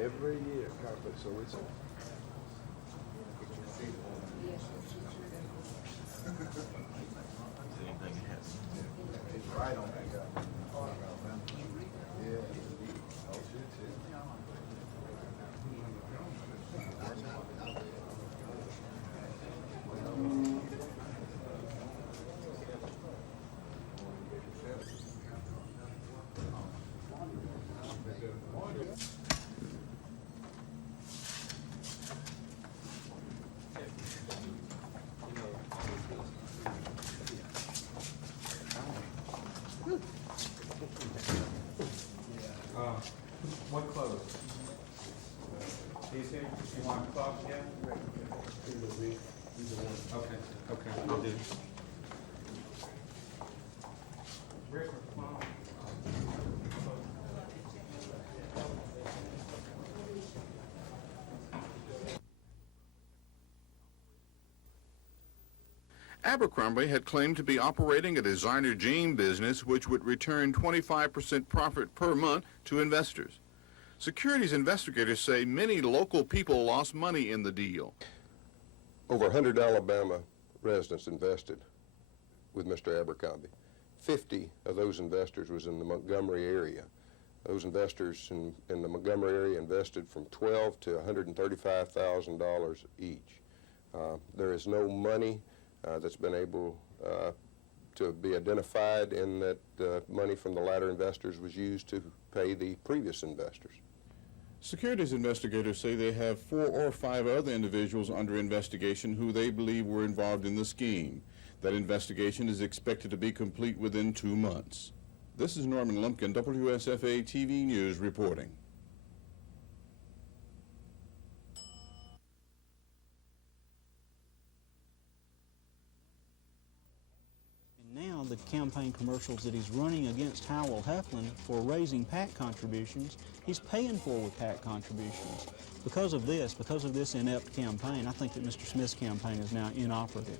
every year, conflict, so it's right on that guy. Yeah. Oh, shit. What clothes? These here? You want clothes yet? Okay, I'll do. Where's the phone? Abercrombie had claimed to be operating a designer jean business which would return 25% profit per month to investors. Securities investigators say many local people lost money in the deal. Over 100 Alabama residents invested with Mr. Abercrombie. 50 of those investors was in the Montgomery area. Those investors in the Montgomery area invested from $12,000 to $135,000 each. There is no money that's been able to be identified, and that money from the latter investors was used to pay the previous investors. Securities investigators say they have 4 or 5 other individuals under investigation who they believe were involved in the scheme. That investigation is expected to be complete within 2 months. This is Norman Lumpkin, WSFA TV News reporting. Now the campaign commercials that he's running against Howell Heflin for raising PAC contributions, he's paying for with PAC contributions. Because of this inept campaign, I think that Mr. Smith's campaign is now inoperative.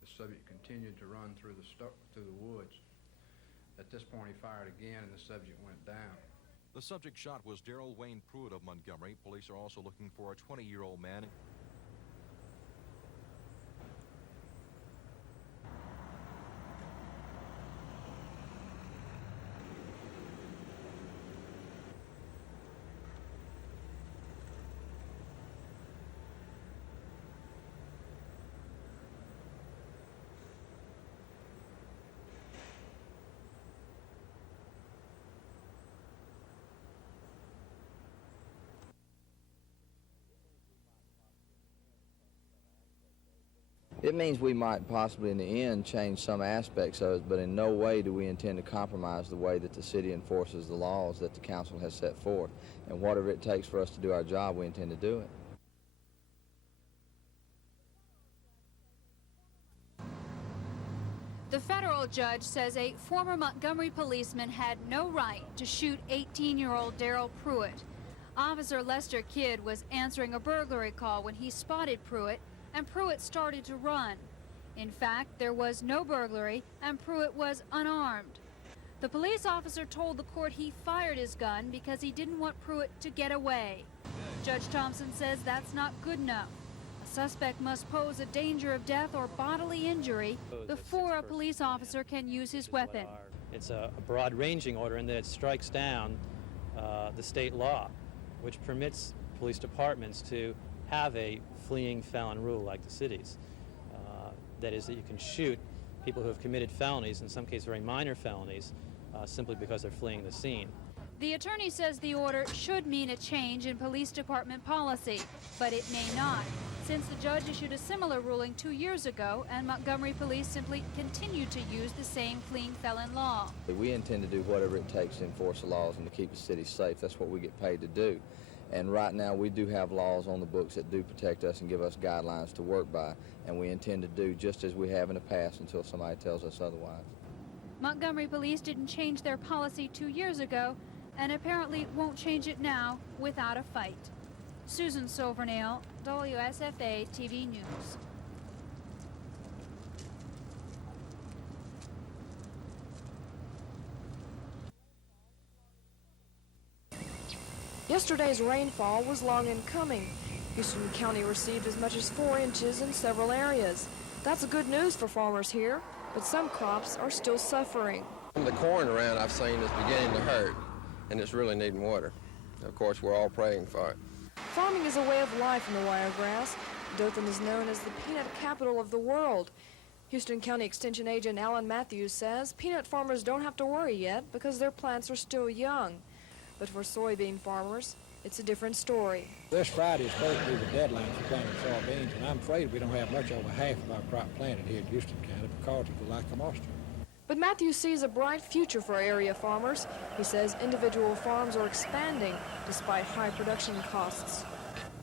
The subject continued to run through the woods. At this point, he fired again, and the subject went down. The subject shot was Darrell Wayne Pruitt of Montgomery. Police are also looking for a 20-year-old man. It means we might possibly in the end change some aspects of it, but in no way do we intend to compromise the way that the city enforces the laws that the council has set forth. And whatever it takes for us to do our job, we intend to do it. The federal judge says a former Montgomery policeman had no right to shoot 18-year-old Darrell Pruitt. Officer Lester Kidd was answering a burglary call when he spotted Pruitt, and Pruitt started to run. In fact, there was no burglary, and Pruitt was unarmed. The police officer told the court he fired his gun because he didn't want Pruitt to get away. Judge Thompson says that's not good enough. A suspect must pose a danger of death or bodily injury before a police officer can use his weapon. It's a broad-ranging order in that it strikes down the state law, which permits police departments to have a fleeing felon rule like the cities. That is, that you can shoot people who have committed felonies, in some cases very minor felonies, simply because they're fleeing the scene. The attorney says the order should mean a change in police department policy, but it may not, since the judge issued a similar ruling 2 years ago and Montgomery police simply continue to use the same fleeing felon law. We intend to do whatever it takes to enforce the laws and to keep the city safe. That's what we get paid to do. And right now we do have laws on the books that do protect us and give us guidelines to work by, and we intend to do just as we have in the past until somebody tells us otherwise. Montgomery police didn't change their policy 2 years ago and apparently won't change it now without a fight. Susan Silvernail, WSFA TV News. Yesterday's rainfall was long in coming. Houston County received as much as 4 inches in several areas. That's good news for farmers here, but some crops are still suffering. The corn around I've seen is beginning to hurt, and it's really needing water. Of course, we're all praying for it. Farming is a way of life in the Wiregrass. Dothan is known as the peanut capital of the world. Houston County Extension Agent Alan Matthews says peanut farmers don't have to worry yet because their plants are still young. But for soybean farmers, it's a different story. This Friday is supposed to be the deadline for planting soybeans, and I'm afraid we don't have much over half of our crop planted here in Houston County because of the lack of moisture. But Matthews sees a bright future for area farmers. He says individual farms are expanding despite high production costs.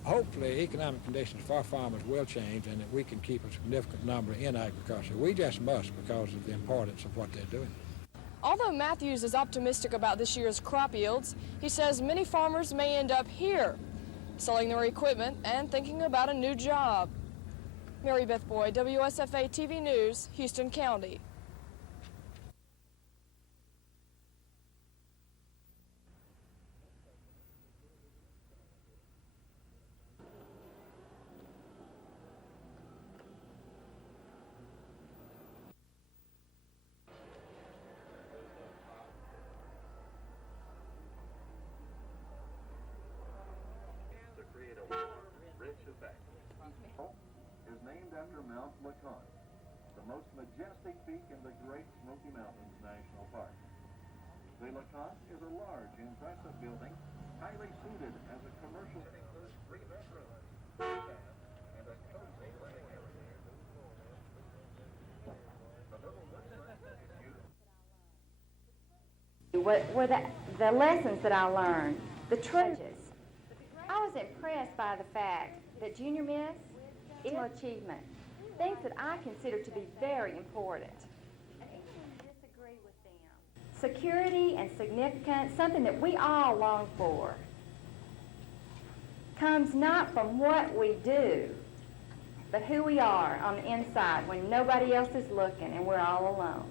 Hopefully, economic conditions for farmers will change and that we can keep a significant number in agriculture. We just must because of the importance of what they're doing. Although Matthews is optimistic about this year's crop yields, he says many farmers may end up here, selling their equipment and thinking about a new job. Mary Beth Boyd, WSFA TV News, Houston County. Is named after Mount LeConte, the most majestic peak in the Great Smoky Mountains National Park. The LeConte is a large, impressive building, highly suited as a commercial. It includes 3 bedrooms, and a cozy living area. What were the lessons that I learned, the treasures. I was impressed by the fact that Junior Miss is an achievement, things that I consider to be very important. Disagree with them. Security and significance, something that we all long for, comes not from what we do, but who we are on the inside when nobody else is looking and we're all alone.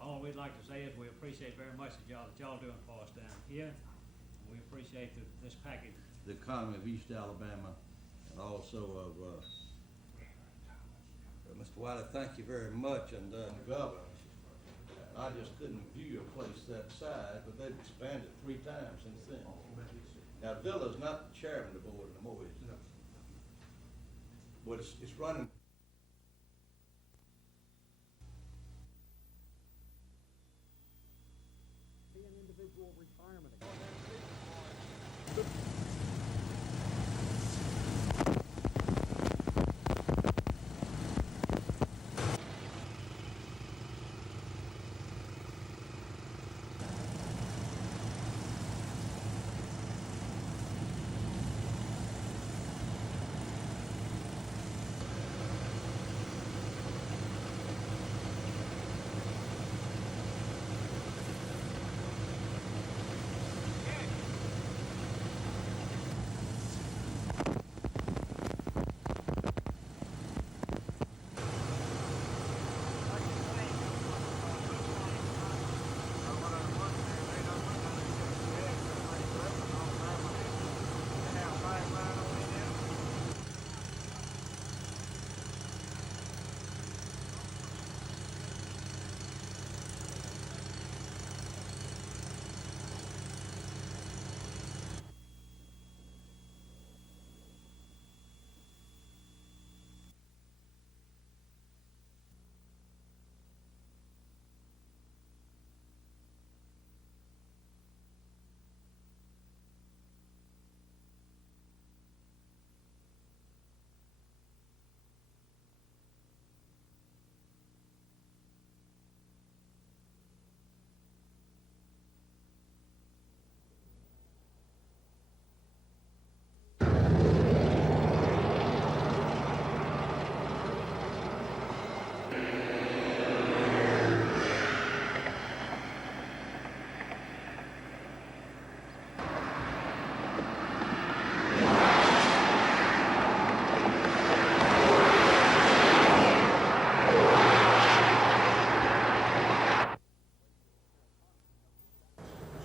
All we'd like to say is we appreciate very much the job that y'all doing for us down here. And we appreciate this package. The economy of East Alabama and also of Mr. Wiley, thank you very much. And Governor, I just couldn't view a place that size, but they've expanded 3 times since then. Now, Villa's not the chairman of the board anymore, is it? But it's running. Individual retirement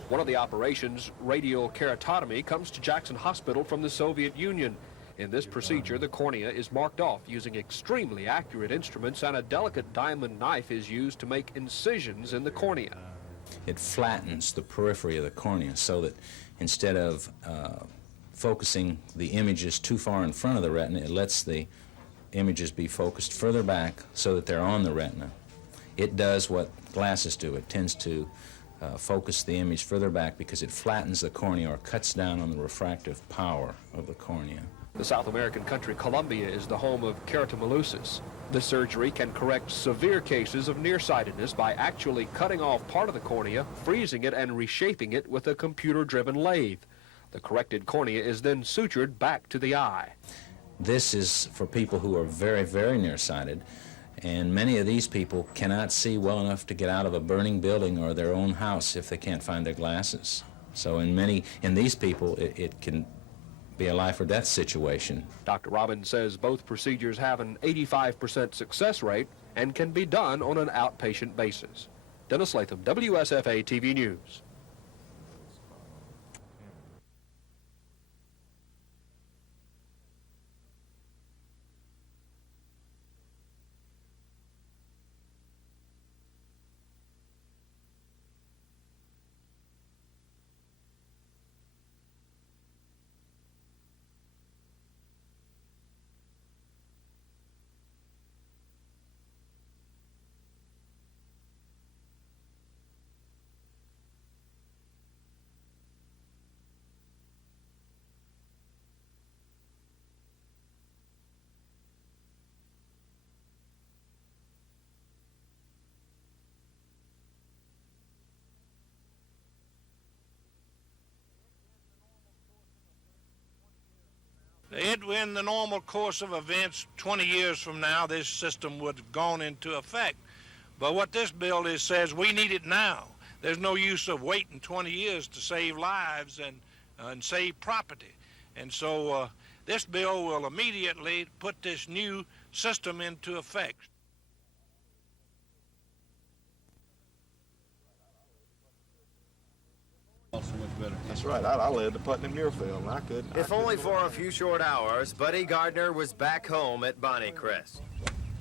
One of the operations, radial keratotomy, comes to Jackson Hospital from the Soviet Union. In this procedure, the cornea is marked off using extremely accurate instruments, and a delicate diamond knife is used to make incisions in the cornea. It flattens the periphery of the cornea so that instead of focusing the images too far in front of the retina, it lets the images be focused further back so that they're on the retina. It does what glasses do. It tends to focus the image further back because it flattens the cornea or cuts down on the refractive power of the cornea. The South American country Colombia is the home of keratomileusis. The surgery can correct severe cases of nearsightedness by actually cutting off part of the cornea, freezing it, and reshaping it with a computer-driven lathe. The corrected cornea is then sutured back to the eye. This is for people who are very, very nearsighted, and many of these people cannot see well enough to get out of a burning building or their own house if they can't find their glasses. So in these people, it can be a life or death situation. Dr. Robbins says both procedures have an 85% success rate and can be done on an outpatient basis. Dennis Latham, WSFA TV News. In the normal course of events, 20 years from now, this system would have gone into effect. But what this bill is says, we need it now. There's no use of waiting 20 years to save lives and save property. And so this bill will immediately put this new system into effect. That's right. I led the Putnam Muirfield, and I couldn't. If only for a few short hours, Buddy Gardner was back home at Bonnycrest,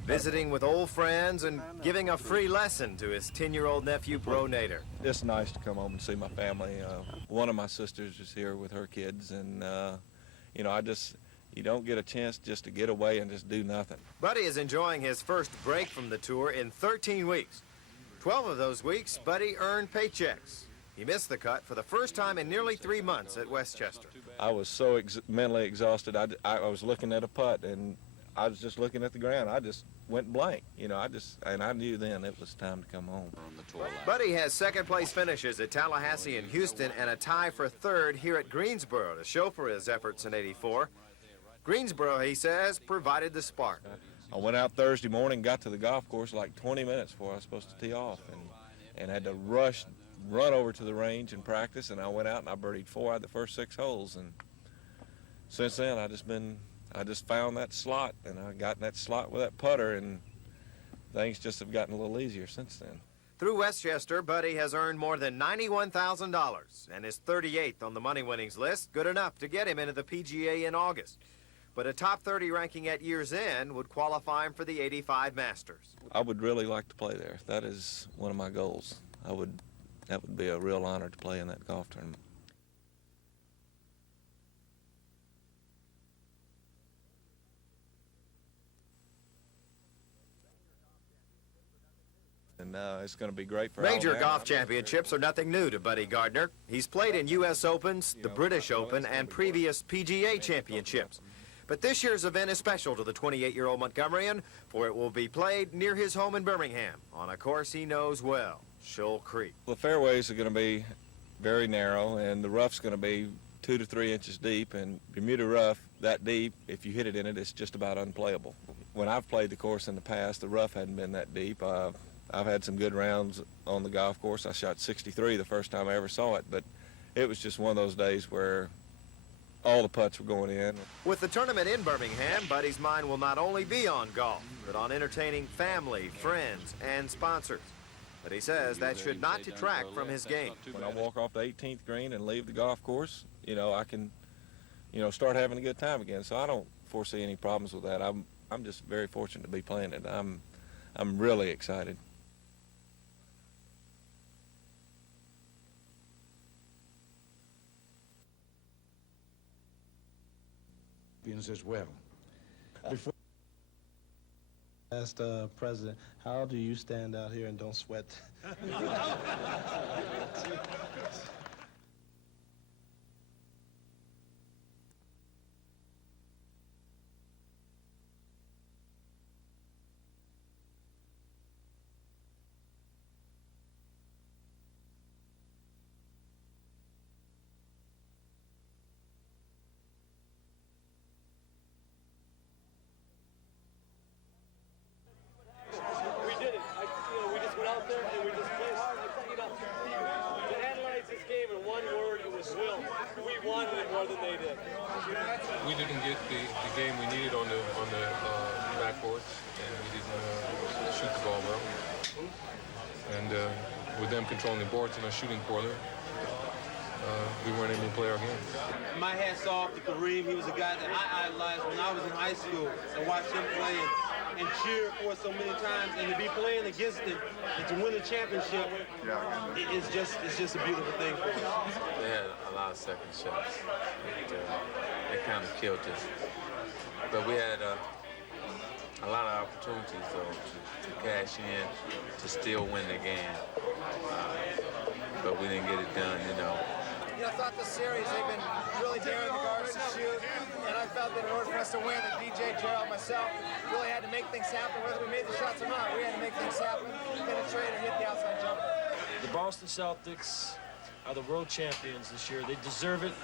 visiting with old friends and giving a free lesson to his 10-year-old nephew, Bro Nader. It's nice to come home and see my family. One of my sisters is here with her kids, and, you know, you don't get a chance just to get away and just do nothing. Buddy is enjoying his first break from the tour in 13 weeks. 12 of those weeks, Buddy earned paychecks. He missed the cut for the first time in nearly 3 months at Westchester. I was so mentally exhausted. I was looking at a putt, and I was just looking at the ground. I just went blank. You know, and I knew then it was time to come home. Buddy has second-place finishes at Tallahassee and Houston and a tie for third here at Greensboro to show for his efforts in '84. Greensboro, he says, provided the spark. I went out Thursday morning, got to the golf course like 20 minutes before I was supposed to tee off, and had to run over to the range and practice, and I went out and I birdied 4 out of the first 6 holes, and since then I just found that slot, and I got in that slot with that putter, and things just have gotten a little easier since then. Through Westchester, Buddy has earned more than $91,000 and is 38th on the money winnings list, good enough to get him into the PGA in August. But a top 30 ranking at year's end would qualify him for the '85 Masters. I would really like to play there. That is one of my goals. That would be a real honor to play in that golf tournament. And it's going to be great for Major Alabama. golf championships are nothing new to Buddy Gardner. He's played in U.S. Opens, the British Open, and previous PGA championships. But this year's event is special to the 28-year-old Montgomeryan, for it will be played near his home in Birmingham, on a course he knows well, Shoal Creek. The fairways are going to be very narrow, and the rough's going to be 2 to 3 inches deep, and Bermuda rough that deep, if you hit it in it, it's just about unplayable. When I've played the course in the past, the rough hadn't been that deep. I've had some good rounds on the golf course. I shot 63 the first time I ever saw it, but it was just one of those days where all the putts were going in. With the tournament in Birmingham, Buddy's mind will not only be on golf, but on entertaining family, friends, and sponsors. But he says that should not detract from his game. When I walk off the 18th green and leave the golf course, you know, I can, you know, start having a good time again. So I don't foresee any problems with that. I'm just very fortunate to be playing it. I'm really excited. As well. Before asked President, how do you stand out here and don't sweat? We didn't get the game we needed on the backboard, and we didn't shoot the ball well. And with them controlling the boards and us shooting poorly, we weren't able to play our game. My hat's off to Kareem. He was a guy that I idolized when I was in high school and watched him play and cheer for so many times, and to be playing against him and to win a championship, it's just a beautiful thing for us. They had a lot of second shots. It kind of killed us. But we had a lot of opportunities, though, to cash in, to still win the game. But we didn't get it done, you know. I thought this series, they've been really daring the guards to shoot, and I felt that in order for us to win, that DJ, Gerald, myself, really had to make things happen. Whether we made the shots or not, we had to make things happen, penetrate, and hit the outside jumper. The Boston Celtics are the world champions this year. They deserve it.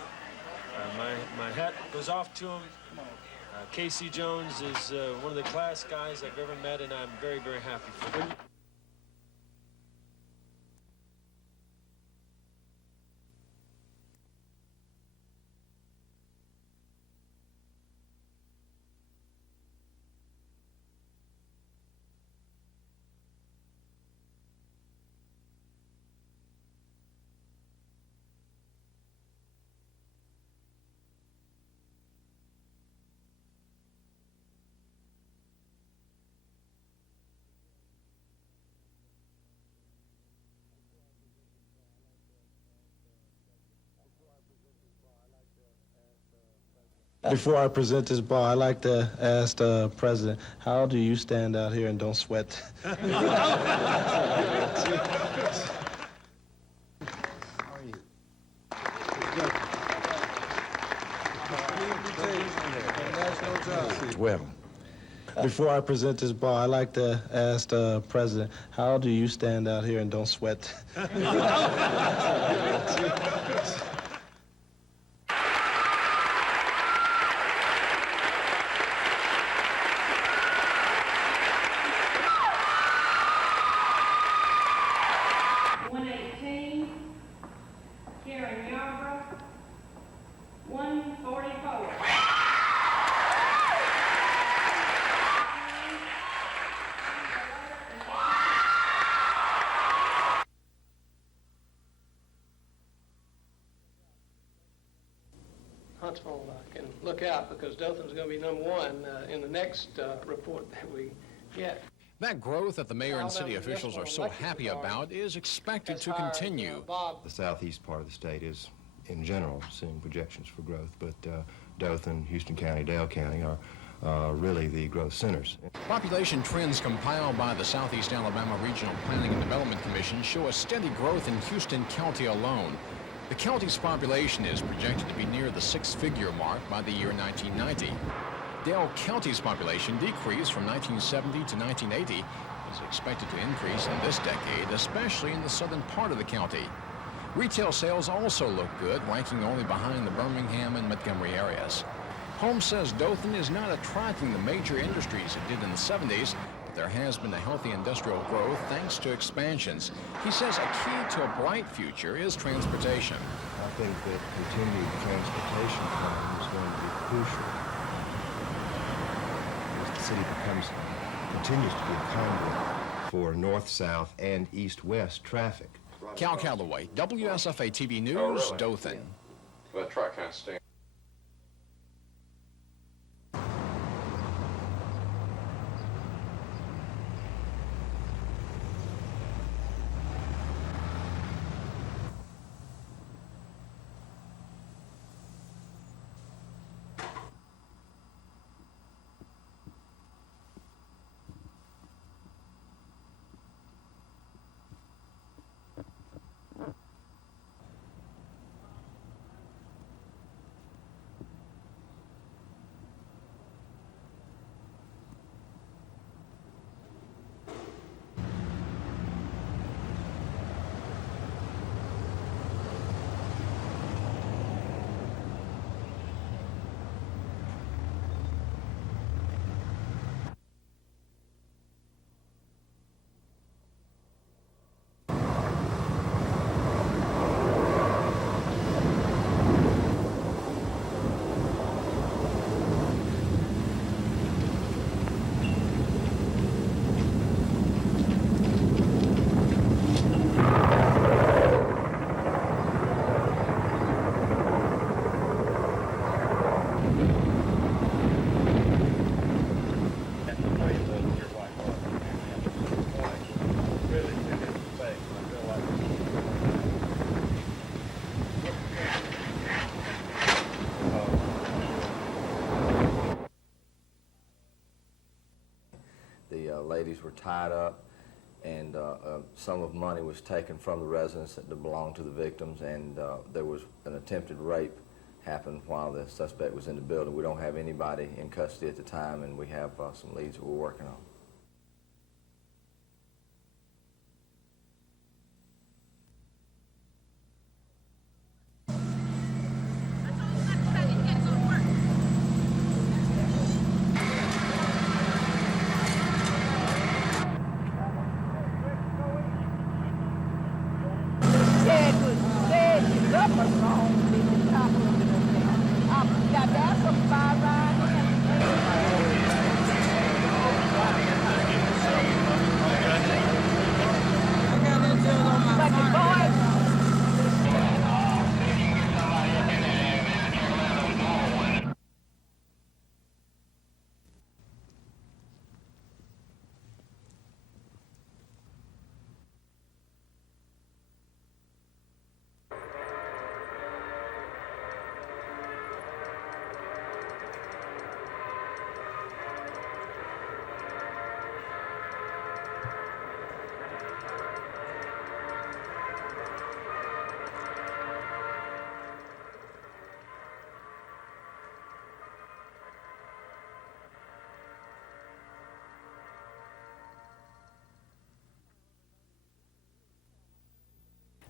My hat goes off to them. Casey Jones is one of the class guys I've ever met, and I'm very, very happy for him. Before I present this ball, I'd like to ask the President, how do you stand out here and don't sweat? Well, before I present this ball, I'd like to ask the President, how do you stand out here and don't sweat? Huntsville can look out, because Dothan's going to be number one in the next report that we get. That growth that the mayor and city officials are so happy about is expected to continue. The southeast part of the state is, in general, seeing projections for growth, but Dothan, Houston County, Dale County are really the growth centers. Population trends compiled by the Southeast Alabama Regional Planning and Development Commission show a steady growth in Houston County alone. The county's population is projected to be near the six-figure mark by the year 1990. Dale County's population decreased from 1970 to 1980 is expected to increase in this decade, especially in the southern part of the county. Retail sales also look good, ranking only behind the Birmingham and Montgomery areas. Holmes says Dothan is not attracting the major industries it did in the 70s, but there has been a healthy industrial growth thanks to expansions. He says a key to a bright future is transportation. I think that continued transportation planning is going to be crucial as the city continues to be a conduit for north-south and east-west traffic. Cal Calloway, WSFA TV News, Dothan. Well, that track kind of stands. Ladies were tied up, and some of money was taken from the residence that belonged to the victims, and there was an attempted rape happened while the suspect was in the building. We don't have anybody in custody at the time, and we have some leads that we're working on.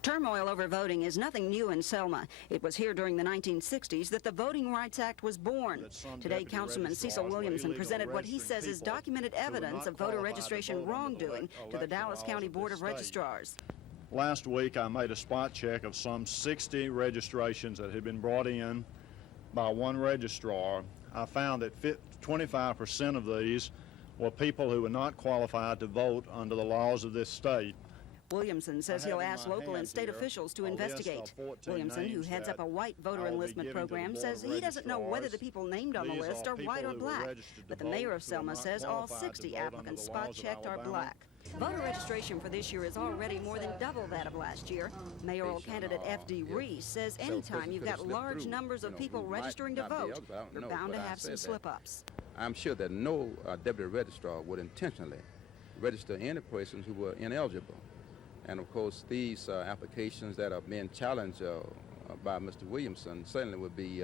Turmoil over voting is nothing new in Selma. It was here during the 1960s that the Voting Rights Act was born. Today, Councilman Cecil Williamson presented what he says is documented evidence of voter registration wrongdoing to the Dallas County Board of Registrars. Last week, I made a spot check of some 60 registrations that had been brought in by one registrar. I found that 25% of these were people who were not qualified to vote under the laws of this state. Williamson says he'll ask local and state officials to investigate. Williamson, who heads up a white voter enlistment program, says he doesn't know whether the people named on the list are white or black. But the mayor of Selma says all 60 applicants spot-checked are black. Voter registration for this year is already more than double that of last year. Mayoral candidate F.D. Reese says anytime you've got large numbers of people registering to vote, you're bound to have some slip-ups. I'm sure that no deputy registrar would intentionally register any persons who were ineligible. And of course, these applications that are being challenged by Mr. Williamson certainly would be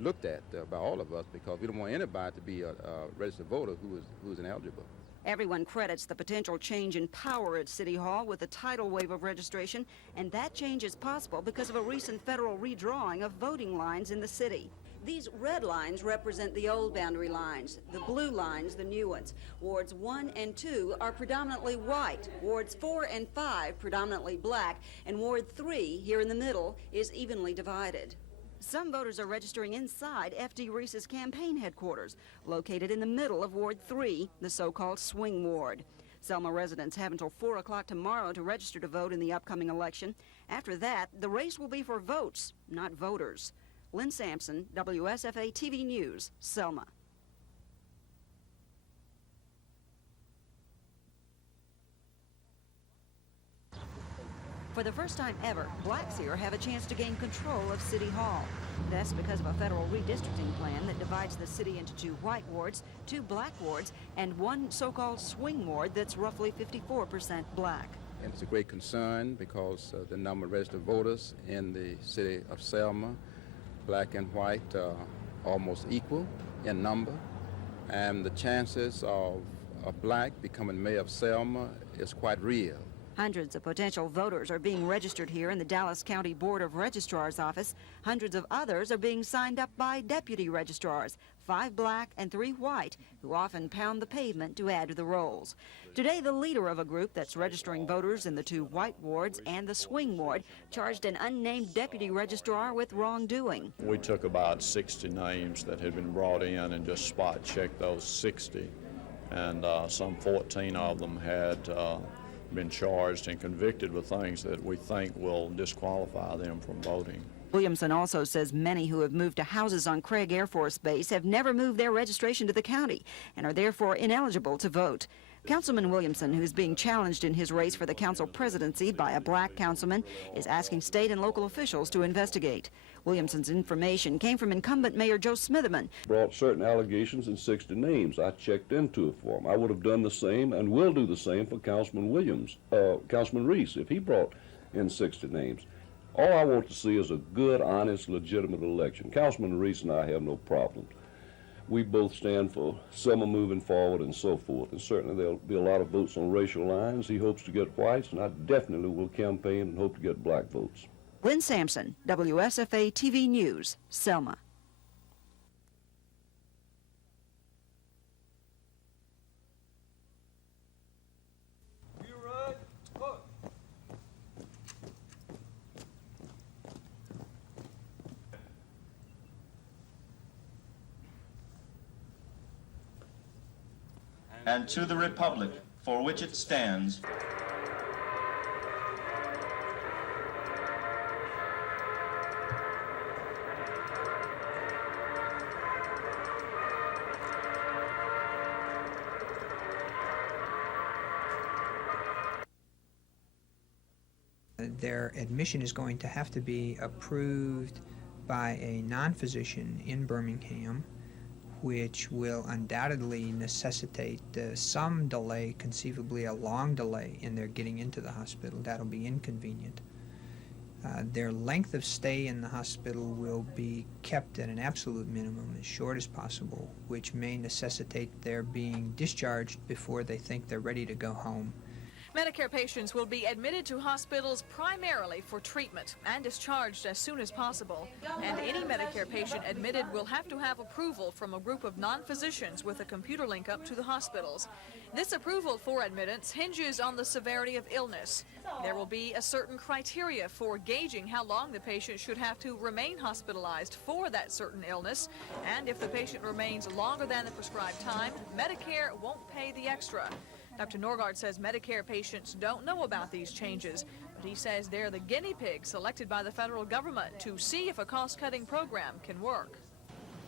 looked at by all of us, because we don't want anybody to be a registered voter who is ineligible. Everyone credits the potential change in power at City Hall with the tidal wave of registration, and that change is possible because of a recent federal redrawing of voting lines in the city. These red lines represent the old boundary lines, the blue lines the new ones. Wards 1 and 2 are predominantly white, Wards 4 and 5 predominantly black, and Ward 3, here in the middle, is evenly divided. Some voters are registering inside F.D. Reese's campaign headquarters, located in the middle of Ward 3, the so-called swing ward. Selma residents have until 4 o'clock tomorrow to register to vote in the upcoming election. After that, the race will be for votes, not voters. Lynn Sampson, WSFA TV News, Selma. For the first time ever, blacks here have a chance to gain control of City Hall. That's because of a federal redistricting plan that divides the city into 2 white wards, 2 black wards, and 1 so-called swing ward that's roughly 54% black. And it's a great concern because the number of registered voters in the city of Selma, black and white, are almost equal in number. And the chances of a black becoming mayor of Selma is quite real. Hundreds of potential voters are being registered here in the Dallas County Board of Registrar's office. Hundreds of others are being signed up by deputy registrars, 5 black and 3 white, who often pound the pavement to add to the rolls. Today, the leader of a group that's registering voters in the 2 white wards and the swing ward charged an unnamed deputy registrar with wrongdoing. We took about 60 names that had been brought in and just spot checked those 60, and some 14 of them had been charged and convicted with things that we think will disqualify them from voting. Williamson also says many who have moved to houses on Craig Air Force Base have never moved their registration to the county and are therefore ineligible to vote. Councilman Williamson, who's being challenged in his race for the council presidency by a black councilman, is asking state and local officials to investigate. Williamson's information came from incumbent Mayor Joe Smitherman. Brought certain allegations and 60 names. I checked into it for him. I would have done the same and will do the same for Councilman Reese, if he brought in 60 names. All I want to see is a good, honest, legitimate election. Councilman Reese and I have no problems. We both stand for Selma moving forward and so forth, and certainly there'll be a lot of votes on racial lines. He hopes to get whites, and I definitely will campaign and hope to get black votes. Lynn Sampson, WSFA TV News, Selma. And to the republic for which it stands, their admission is going to have to be approved by a non-physician in Birmingham, which will undoubtedly necessitate some delay, conceivably a long delay, in their getting into the hospital. That'll be inconvenient. Their length of stay in the hospital will be kept at an absolute minimum, as short as possible, which may necessitate their being discharged before they think they're ready to go home. Medicare patients will be admitted to hospitals primarily for treatment and discharged as soon as possible. And any Medicare patient admitted will have to have approval from a group of non-physicians with a computer link up to the hospitals. This approval for admittance hinges on the severity of illness. There will be a certain criteria for gauging how long the patient should have to remain hospitalized for that certain illness. And if the patient remains longer than the prescribed time, Medicare won't pay the extra. Dr. Norgard says Medicare patients don't know about these changes, but he says they're the guinea pigs selected by the federal government to see if a cost-cutting program can work.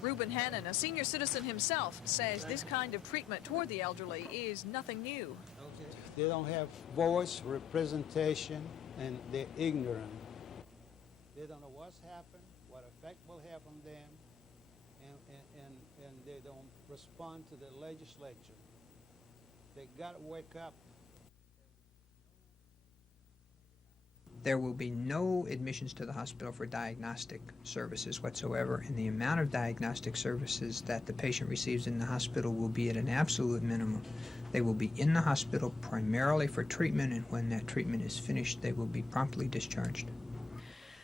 Reuben Hannon, a senior citizen himself, says this kind of treatment toward the elderly is nothing new. They don't have voice, representation, and they're ignorant. They don't know what's happened, what effect will have on them, and they don't respond to the legislature. They got to wake up. There will be no admissions to the hospital for diagnostic services whatsoever, and the amount of diagnostic services that the patient receives in the hospital will be at an absolute minimum. They will be in the hospital primarily for treatment, and when that treatment is finished, they will be promptly discharged.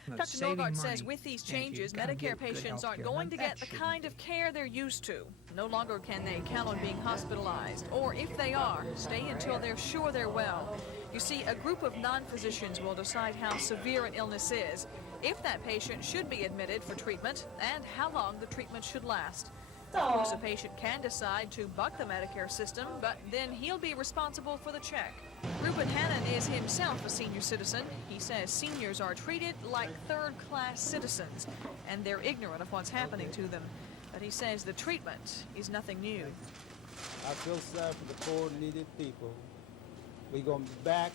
Dr. Norgard says with these changes, Medicare patients aren't going to get the kind of care they're used to. No longer can they count on being hospitalized, or if they are, stay until they're sure they're well. You see, a group of non-physicians will decide how severe an illness is, if that patient should be admitted for treatment, and how long the treatment should last. Of course, a patient can decide to buck the Medicare system, but then he'll be responsible for the check. Reuben Hannon is himself a senior citizen. He says seniors are treated like third-class citizens, and they're ignorant of what's happening to them. But he says the treatment is nothing new. I feel sorry for the poor, needy people. We're going back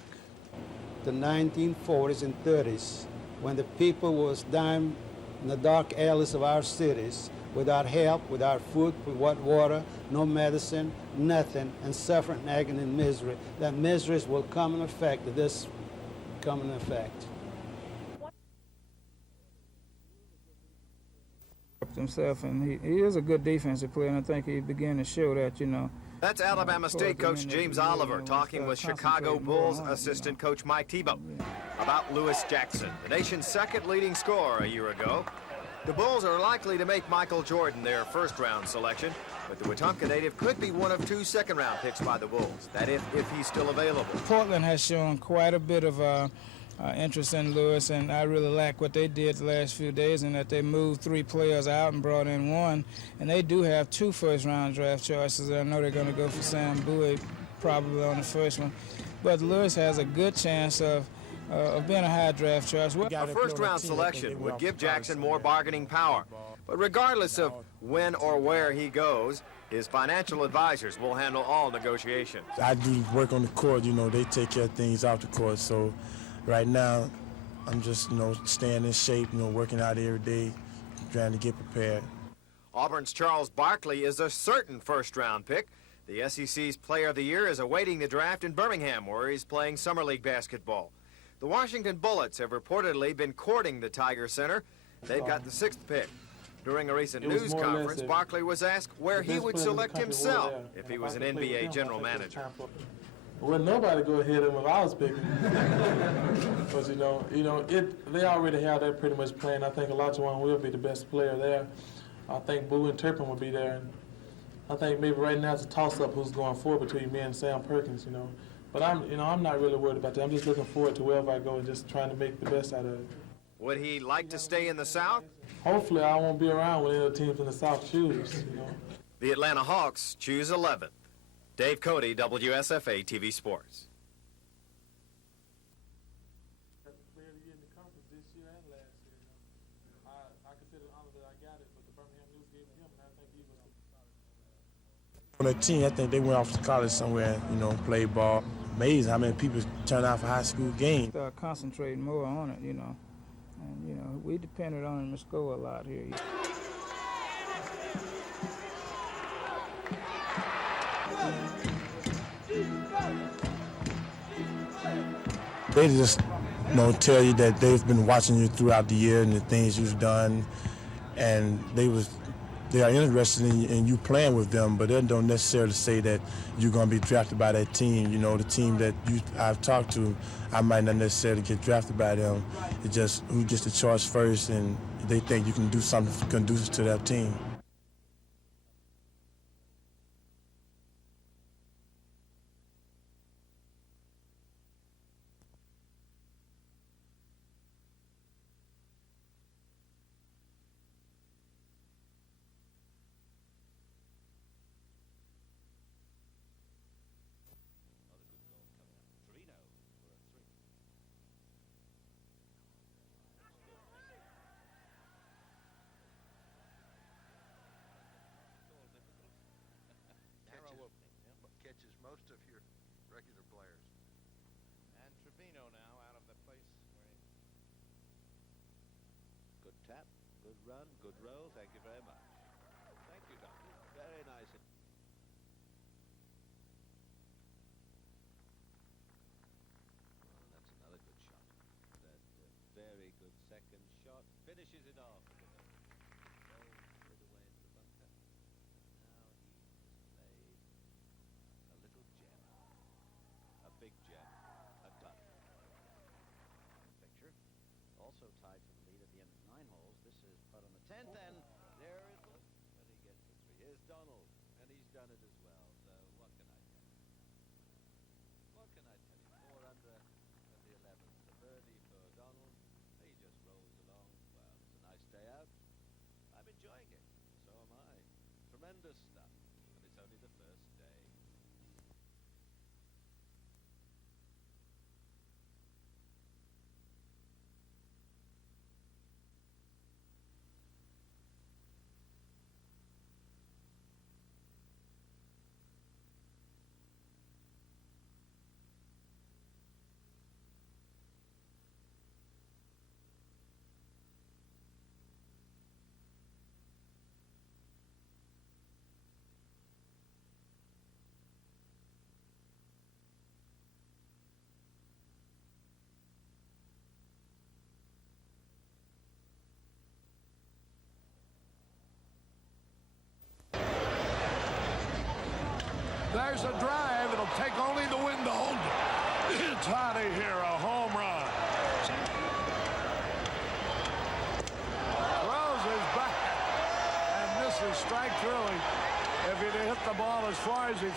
to 1940s and 30s when the people was dying in the dark alleys of our cities without help, without food, without water, no medicine, nothing, and suffering, agony, and misery. That misery will come in effect, this come in effect. Himself, and he is a good defensive player, and I think he began to show that, you know. That's Alabama State coach James Oliver talking with Chicago Bulls assistant coach Mike Tebow about Lewis Jackson, the nation's second leading scorer a year ago. The Bulls are likely to make Michael Jordan their first-round selection, but the Wetumpka native could be one of 2 second-round picks by the Bulls. That if he's still available. Portland has shown quite a bit of interest in Lewis, and I really like what they did the last few days, and that they moved 3 players out and brought in 1, and they do have 2 first-round draft choices. I know they're going to go for Sam Bowie probably on the first one, but Lewis has a good chance of being a high draft choice. A first-round selection would give Jackson more bargaining power, but regardless of when or where he goes, his financial advisors will handle all negotiations. I do work on the court, you know, they take care of things off the court, so right now, I'm just, you know, staying in shape, you know, working out every day, trying to get prepared. Auburn's Charles Barkley is a certain first-round pick. The SEC's Player of the Year is awaiting the draft in Birmingham, where he's playing Summer League basketball. The Washington Bullets have reportedly been courting the Tiger Center. They've got the 6th pick. During a recent news conference, Barkley was asked where he would select himself if he was an NBA general manager. Well, nobody go ahead of him if I was picking. Because, they already have that pretty much planned. I think Olajuwon will be the best player there. I think Bowie and Turpin will be there. And I think maybe right now it's a toss-up who's going forward between me and Sam Perkins, But I'm not really worried about that. I'm just looking forward to wherever I go and just trying to make the best out of it. Would he like to stay in the South? Hopefully I won't be around when any of the teams in the South choose, The Atlanta Hawks choose 11th. Dave Cody, WSFA TV Sports. On the team, I think they went off to college somewhere, played ball. Amazing how many people turn out for high school games. Start concentrating more on it, and we depended on him to score a lot here. They just, tell you that they've been watching you throughout the year and the things you've done, and they are interested in you playing with them, but they don't necessarily say that you're going to be drafted by that team. The team that I've talked to, I might not necessarily get drafted by them. It's just who gets the choice first, and they think you can do something conducive to that team. Catches most of your regular players. And Trevino now out of the place where he... Good tap, good run, good roll. Thank you very much. Thank you, Doctor. Very nice. That's another good shot. That very good second shot finishes it off. Big gem, a dud. Picture. Also tied for the lead at the end of 9 holes. This is putt on the 10th, and there is the... But he gets the 3. Here's Donald, and he's done it as well. So what can I tell you? What can I tell you? 4 under at the 11th. The birdie for Donald. He just rolls along. Well, it's a nice day out. I'm enjoying it. So am I. Tremendous. tremendous stuff, but it's only the first day. There's a drive. It'll take only the wind to hold it. It's out of here, a home run. Throws his back and misses strike three. If he'd hit the ball as far as he's...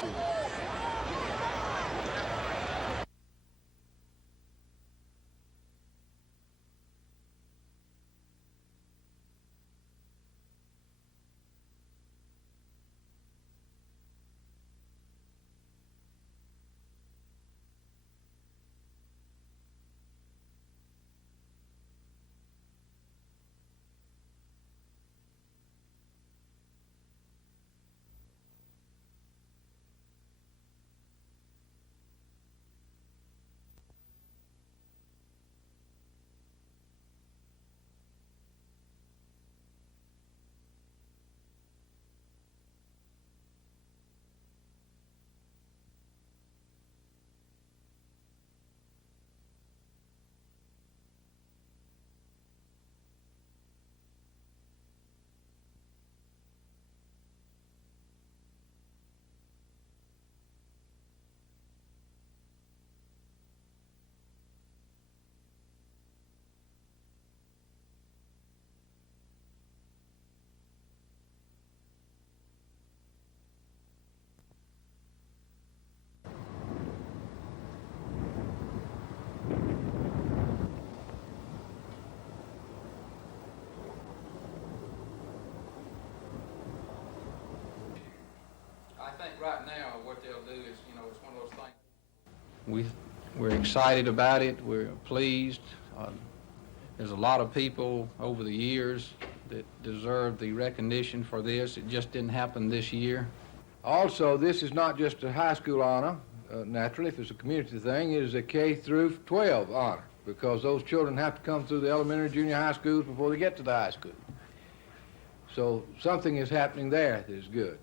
I think right now what they'll do is, you know, it's one of those things. We're excited about it. We're pleased. There's a lot of people over the years that deserve the recognition for this. It just didn't happen this year. Also, this is not just a high school honor. Naturally, if it's a community thing, it is a K through 12 honor, because those children have to come through the elementary, junior high schools before they get to the high school. So something is happening there that is good.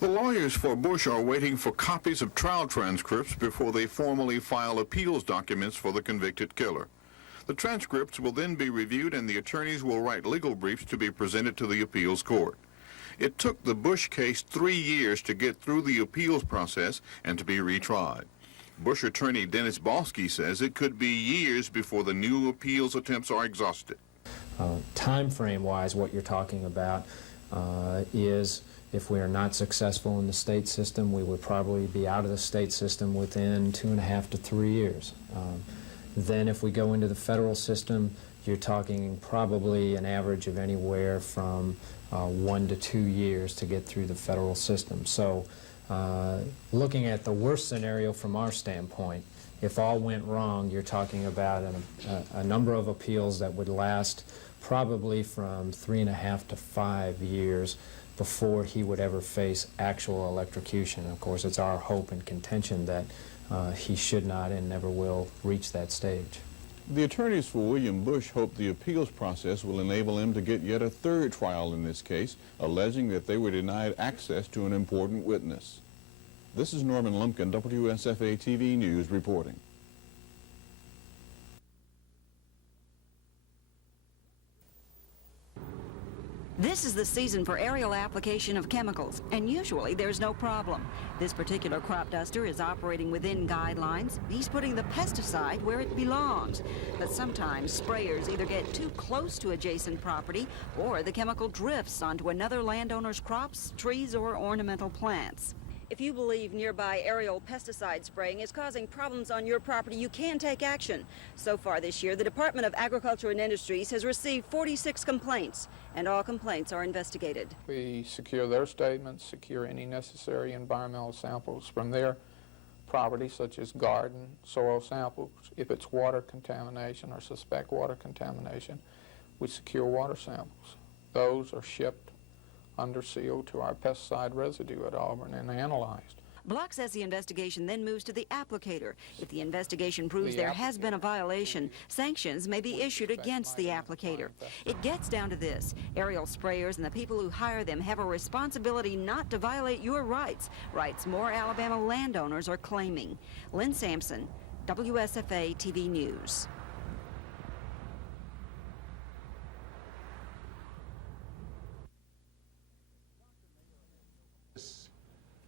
The lawyers for Bush are waiting for copies of trial transcripts before they formally file appeals documents for the convicted killer. The transcripts will then be reviewed and the attorneys will write legal briefs to be presented to the appeals court. It took the Bush case 3 years to get through the appeals process and to be retried. Bush attorney Dennis Balsky says it could be years before the new appeals attempts are exhausted. Time frame-wise, what you're talking about is, if we are not successful in the state system, we would probably be out of the state system within 2.5 to 3 years. Then if we go into the federal system, you're talking probably an average of anywhere from 1 to 2 years to get through the federal system. So looking at the worst scenario from our standpoint, if all went wrong, you're talking about a number of appeals that would last probably from 3.5 to 5 years before he would ever face actual electrocution. Of course, it's our hope and contention that he should not and never will reach that stage. The attorneys for William Bush hope the appeals process will enable him to get yet a third trial in this case, alleging that they were denied access to an important witness. This is Norman Lumpkin, WSFA TV News reporting. This is the season for aerial application of chemicals, and usually there's no problem. This particular crop duster is operating within guidelines. He's putting the pesticide where it belongs. But sometimes sprayers either get too close to adjacent property or the chemical drifts onto another landowner's crops, trees, or ornamental plants. If you believe nearby aerial pesticide spraying is causing problems on your property, you can take action. So far this year, the Department of Agriculture and Industries has received 46 complaints, and all complaints are investigated. We secure their statements, secure any necessary environmental samples from their property, such as garden, soil samples. If it's water contamination or suspect water contamination, we secure water samples. Those are shipped under seal to our pesticide residue at Auburn and analyzed. Block says the investigation then moves to the applicator. If the investigation proves there has been a violation, sanctions may be issued against the applicator. It gets down to this. Aerial sprayers and the people who hire them have a responsibility not to violate your rights more Alabama landowners are claiming. Lynn Sampson, WSFA TV News.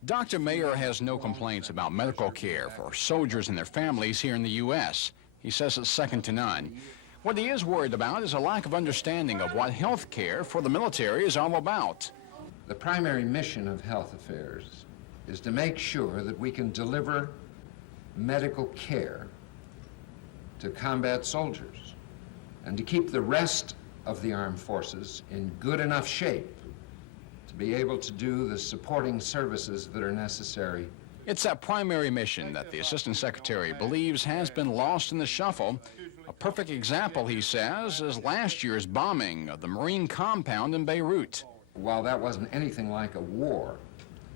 Dr. Mayer has no complaints about medical care for soldiers and their families here in the U.S. He says it's second to none. What he is worried about is a lack of understanding of what health care for the military is all about. The primary mission of health affairs is to make sure that we can deliver medical care to combat soldiers and to keep the rest of the armed forces in good enough shape to be able to do the supporting services that are necessary. It's that primary mission that the Assistant Secretary believes has been lost in the shuffle. A perfect example, he says, is last year's bombing of the Marine compound in Beirut. While that wasn't anything like a war,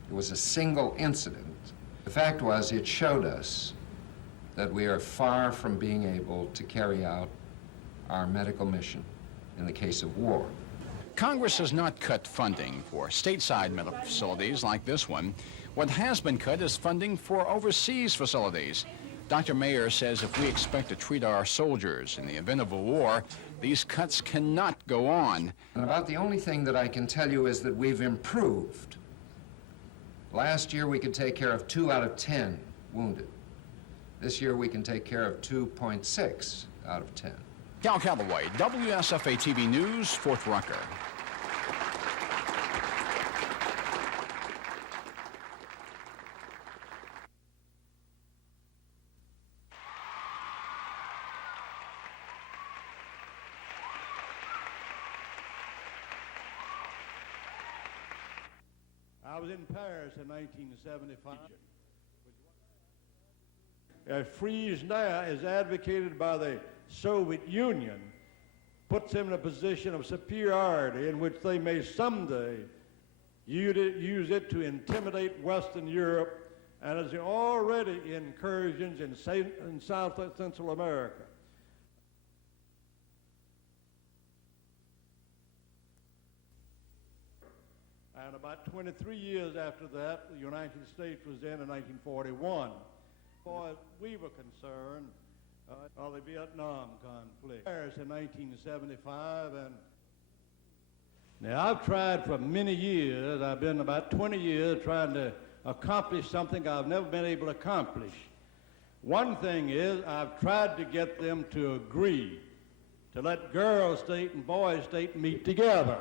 it was a single incident. The fact was, it showed us that we are far from being able to carry out our medical mission in the case of war. Congress has not cut funding for stateside medical facilities like this one. What has been cut is funding for overseas facilities. Dr. Mayer says if we expect to treat our soldiers in the event of a war, these cuts cannot go on. And about the only thing that I can tell you is that we've improved. Last year we could take care of 2 out of 10 wounded. This year we can take care of 2.6 out of 10. Cal Calloway, WSFA TV News, Fort Rucker. I was in Paris in 1975. A freeze now is advocated by the Soviet Union, puts them in a position of superiority in which they may someday use it to intimidate Western Europe, and is already incursions in South and Central America. And about 23 years after that, the United States was in 1941. As far as we were concerned, of the Vietnam conflict. Paris in 1975, and now I've tried for many years, I've been about 20 years trying to accomplish something I've never been able to accomplish. One thing is, I've tried to get them to agree to let girls' state and boys' state meet together.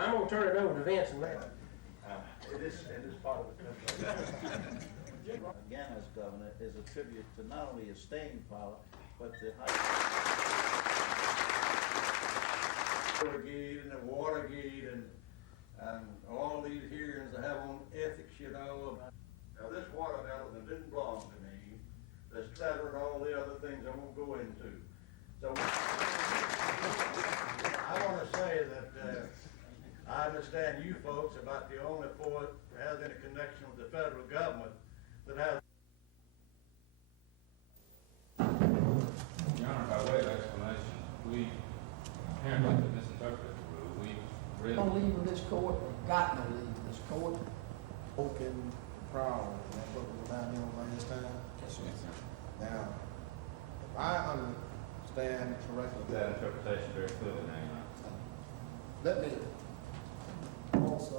I'm going to turn it over to Vince and Larry. It is part of the country. Again, as governor, is a tribute to not only his staying power, but the high. Gate and the Watergate and all these hearings they have on ethics, you know. Now this watermelon that didn't belong to me, that's clever and all the other things I won't go into. So I want to say that I understand you folks about the only port that has any connection with the federal government that has. Your Honor, by way of explanation, we apparently misinterpreted the rule. We really No leave of this court, got no leave of this court. Spoken proud, that's what we're down here on this time. Now, if I understand correctly. that interpretation very clearly now, Your Honor. Let me also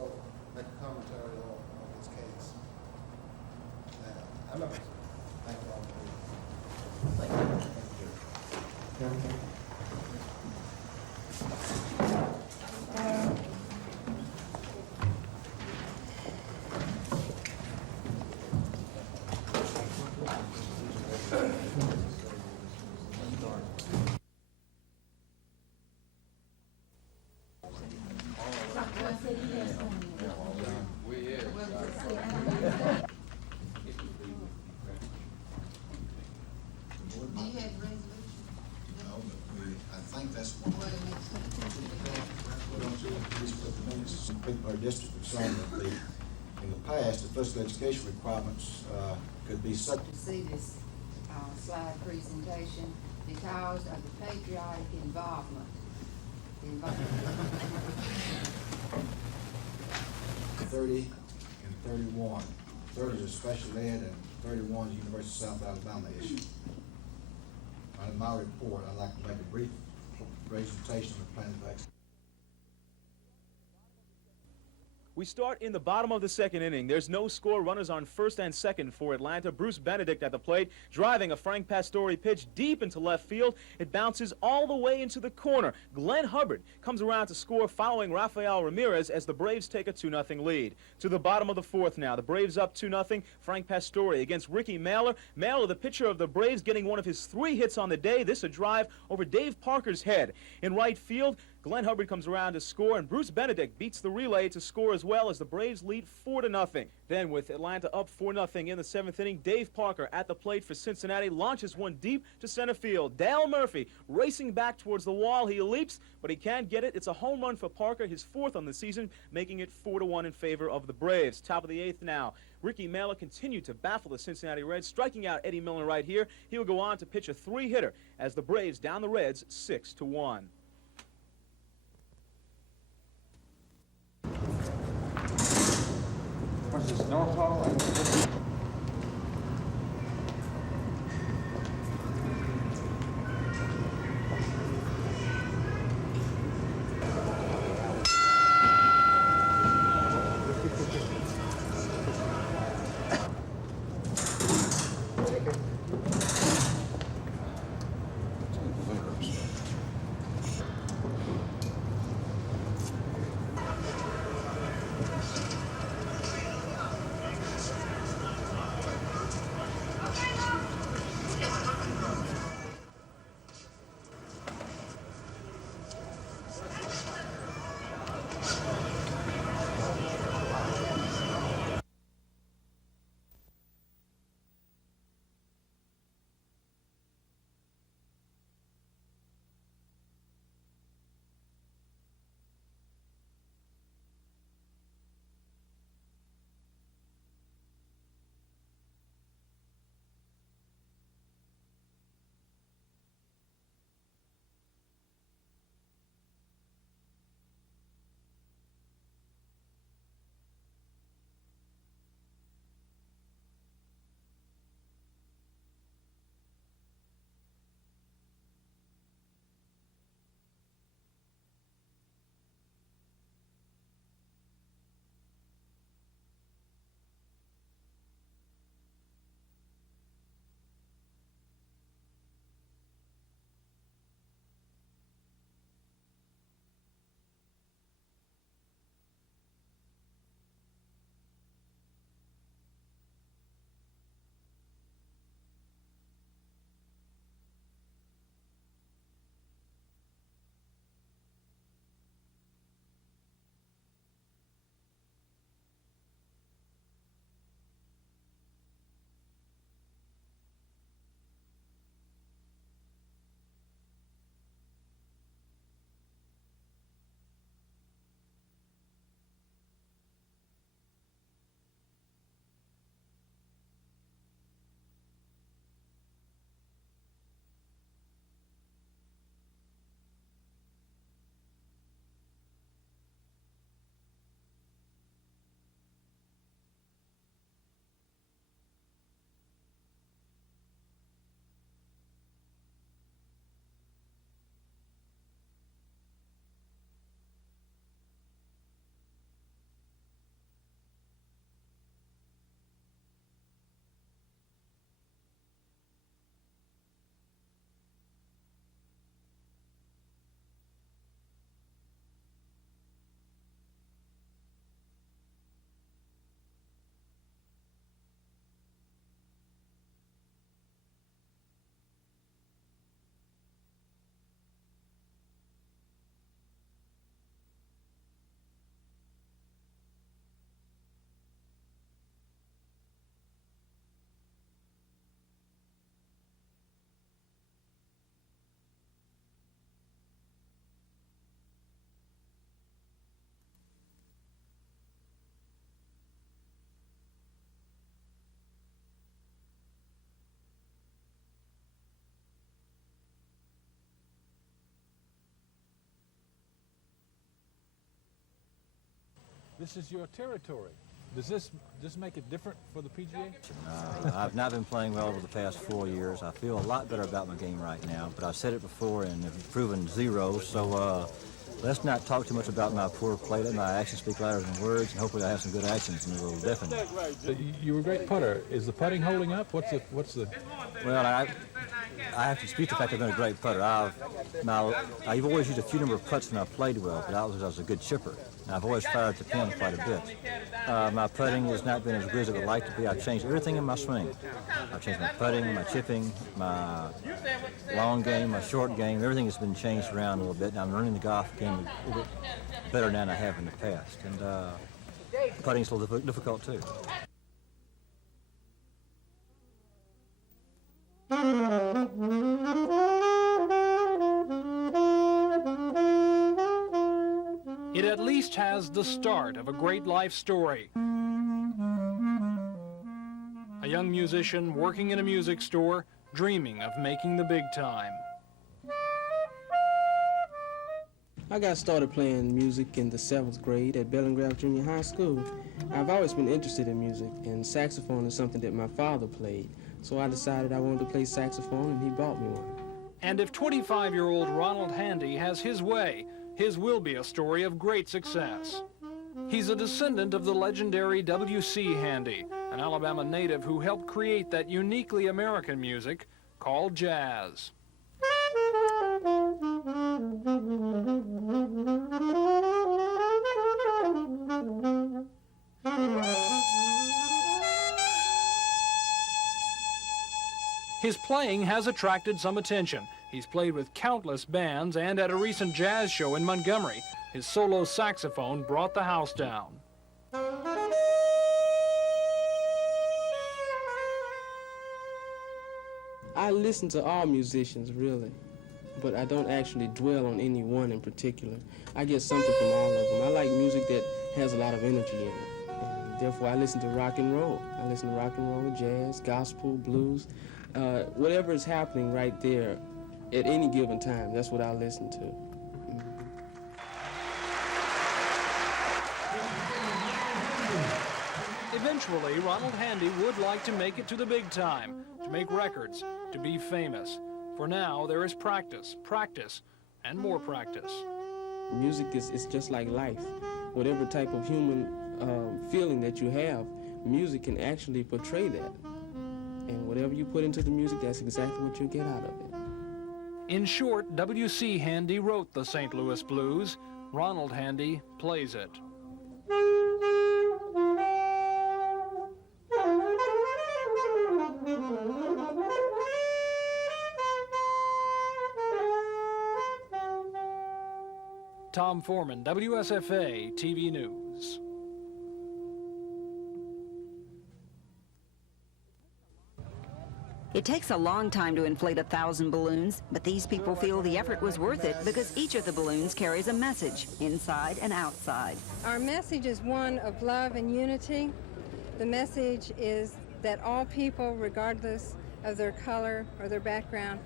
make a commentary on this case. Now, I'm not, thank you all for it. Thank you. Our district concerned that in the past, the physical education requirements could be subject. See this slide presentation because of the patriotic involvement. 30 and 31. 30 is special ed and 31 is University of South Alabama issue. In my report, I'd like to make a brief presentation of the plan of action. We start in the bottom of the second inning. There's no score. Runners on first and second for Atlanta. Bruce Benedict at the plate, driving a Frank Pastore pitch deep into left field. It bounces all the way into the corner. Glenn Hubbard comes around to score following Rafael Ramirez as the Braves take a 2-0 lead. To the bottom of the fourth now. The Braves up 2-0. Frank Pastore against Ricky Mailer. Mailer, the pitcher of the Braves, getting one of his 3 hits on the day. This a drive over Dave Parker's head. In right field, Glenn Hubbard comes around to score, and Bruce Benedict beats the relay to score as well as the Braves lead 4-0. Then with Atlanta up 4-0 in the 7th inning, Dave Parker at the plate for Cincinnati launches one deep to center field. Dale Murphy racing back towards the wall. He leaps, but he can't get it. It's a home run for Parker, his 4th on the season, making it 4-1 in favor of the Braves. Top of the 8th now. Ricky Mailer continued to baffle the Cincinnati Reds, striking out Eddie Miller right here. He'll go on to pitch a 3-hitter as the Braves down the Reds 6-1. What's this, North Hall? This is your territory. Does this make it different for the PGA? I've not been playing well over the past 4 years. I feel a lot better about my game right now, but I've said it before and have proven zero, so let's not talk too much about my poor play. Let my actions speak louder than words, and hopefully I have some good actions and it will deafen it. You were a great putter. Is the putting holding up? What's the? Well, I have to dispute the fact I've been a great putter. I've always used a few number of putts when I played well, but I was a good chipper. And I've always fired the pin quite a bit. My putting has not been as good as it would like to be. I've changed everything in my swing. I've changed my putting, my chipping, my long game, my short game. Everything has been changed around a little bit, and I'm learning the golf game a little bit better than I have in the past. And putting is a little difficult too. It at least has the start of a great life story. A young musician working in a music store, dreaming of making the big time. I got started playing music in the 7th grade at Bellingrave Junior High School. I've always been interested in music, and saxophone is something that my father played. So I decided I wanted to play saxophone, and he bought me one. And if 25-year-old Ronald Handy has his way, his will be a story of great success. He's a descendant of the legendary W.C. Handy, an Alabama native who helped create that uniquely American music called jazz. His playing has attracted some attention. He's played with countless bands, and at a recent jazz show in Montgomery, his solo saxophone brought the house down. I listen to all musicians, really, but I don't actually dwell on any one in particular. I get something from all of them. I like music that has a lot of energy in it, and therefore I listen to rock and roll. I listen to rock and roll, jazz, gospel, blues, whatever is happening right there at any given time, that's what I listen to. Eventually, Ronald Handy would like to make it to the big time, to make records, to be famous. For now, there is practice, practice, and more practice. Music is just like life. Whatever type of human feeling that you have, music can actually portray that. And whatever you put into the music, that's exactly what you'll get out of it. In short, W.C. Handy wrote the St. Louis Blues. Ronald Handy plays it. Tom Foreman, WSFA TV News. It takes a long time to inflate 1,000 balloons, but these people feel the effort was worth it because each of the balloons carries a message, inside and outside. Our message is one of love and unity. The message is that all people, regardless of their color or their background,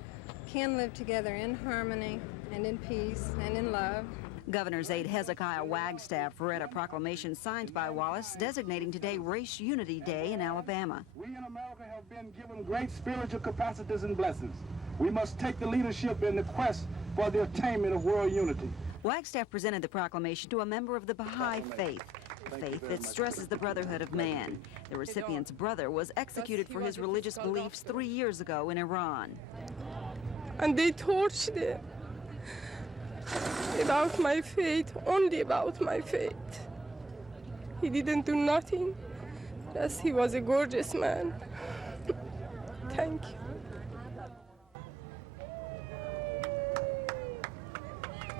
can live together in harmony and in peace and in love. Governor's aide Hezekiah Wagstaff read a proclamation signed by Wallace designating today Race Unity Day in Alabama. We in America have been given great spiritual capacities and blessings. We must take the leadership in the quest for the attainment of world unity. Wagstaff presented the proclamation to a member of the Baha'i faith, a faith that stresses the brotherhood of man. The recipient's brother was executed for his religious beliefs 3 years ago in Iran. And they tortured it. About my faith, only about my faith. He didn't do nothing. Yes, he was a gorgeous man. Thank you.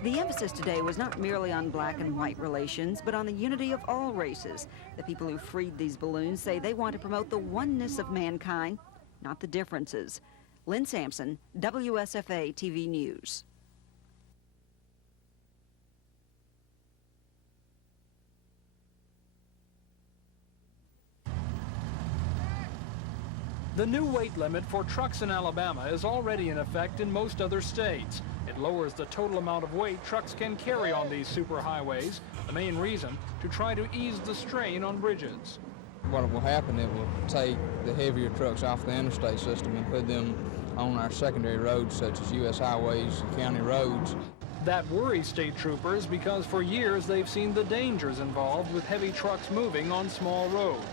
The emphasis today was not merely on black and white relations, but on the unity of all races. The people who freed these balloons say they want to promote the oneness of mankind, not the differences. Lynn Sampson, WSFA TV News. The new weight limit for trucks in Alabama is already in effect in most other states. It lowers the total amount of weight trucks can carry on these superhighways, the main reason to try to ease the strain on bridges. What will happen, it will take the heavier trucks off the interstate system and put them on our secondary roads such as U.S. highways and county roads. That worries state troopers because for years they've seen the dangers involved with heavy trucks moving on small roads.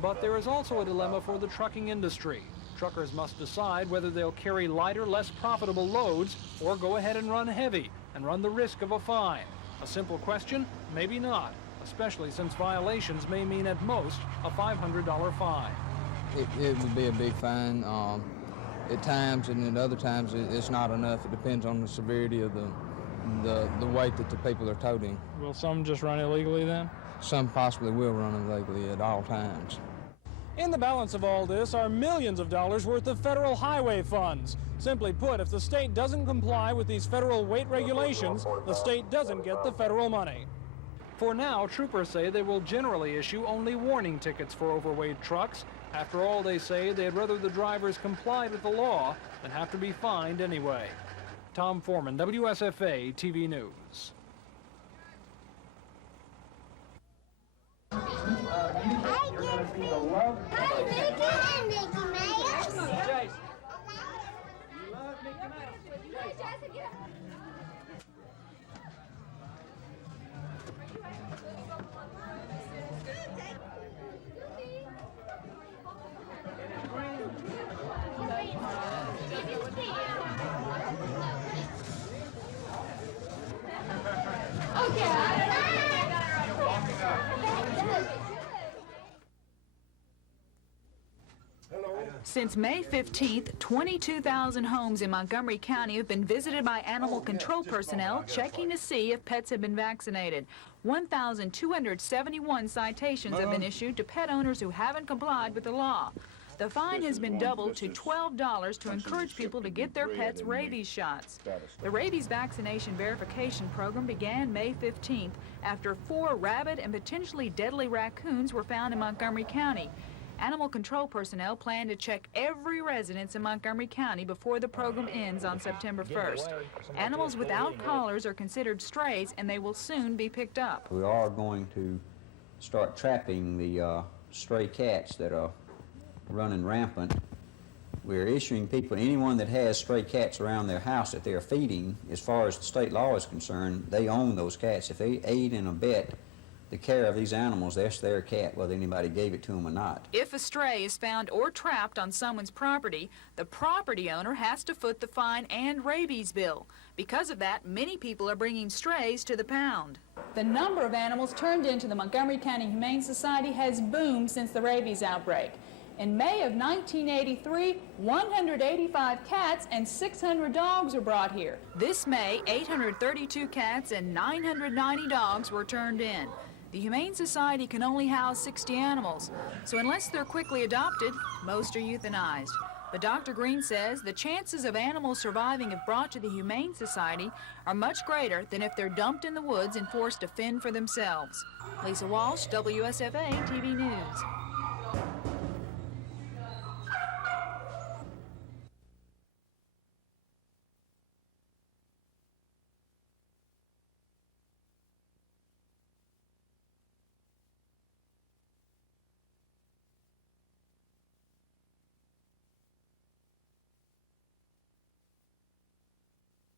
But there is also a dilemma for the trucking industry. Truckers must decide whether they'll carry lighter, less profitable loads or go ahead and run heavy and run the risk of a fine. A simple question? Maybe not, especially since violations may mean at most a $500 fine. It would be a big fine. At times, and at other times, it's not enough. It depends on the severity of the weight that the people are toting. Will some just run illegally then? Some possibly will run illegally at all times. In the balance of all this are millions of dollars worth of federal highway funds. Simply put, if the state doesn't comply with these federal weight regulations, the state doesn't get the federal money. For now, troopers say they will generally issue only warning tickets for overweight trucks. After all, they say they'd rather the drivers complied with the law than have to be fined anyway. Tom Foreman, WSFA TV News. Since May 15th, 22,000 homes in Montgomery County have been visited by animal control personnel checking to see if pets have been vaccinated. 1,271 citations have been issued to pet owners who haven't complied with the law. The fine has been doubled to $12 to encourage people to get their pets rabies shots. The rabies vaccination verification program began May 15th after 4 rabid and potentially deadly raccoons were found in Montgomery County. Animal control personnel plan to check every residence in Montgomery County before the program ends on September 1st. Animals without collars are considered strays and they will soon be picked up. We are going to start trapping the stray cats that are running rampant. We're issuing people, anyone that has stray cats around their house that they're feeding, as far as the state law is concerned, they own those cats. If they aid and abet the care of these animals, that's their cat, whether anybody gave it to them or not. If a stray is found or trapped on someone's property, the property owner has to foot the fine and rabies bill. Because of that, many people are bringing strays to the pound. The number of animals turned into the Montgomery County Humane Society has boomed since the rabies outbreak. In May of 1983, 185 cats and 600 dogs were brought here. This May, 832 cats and 990 dogs were turned in. The Humane Society can only house 60 animals, so unless they're quickly adopted, most are euthanized. But Dr. Green says the chances of animals surviving if brought to the Humane Society are much greater than if they're dumped in the woods and forced to fend for themselves. Lisa Walsh, WSFA TV News.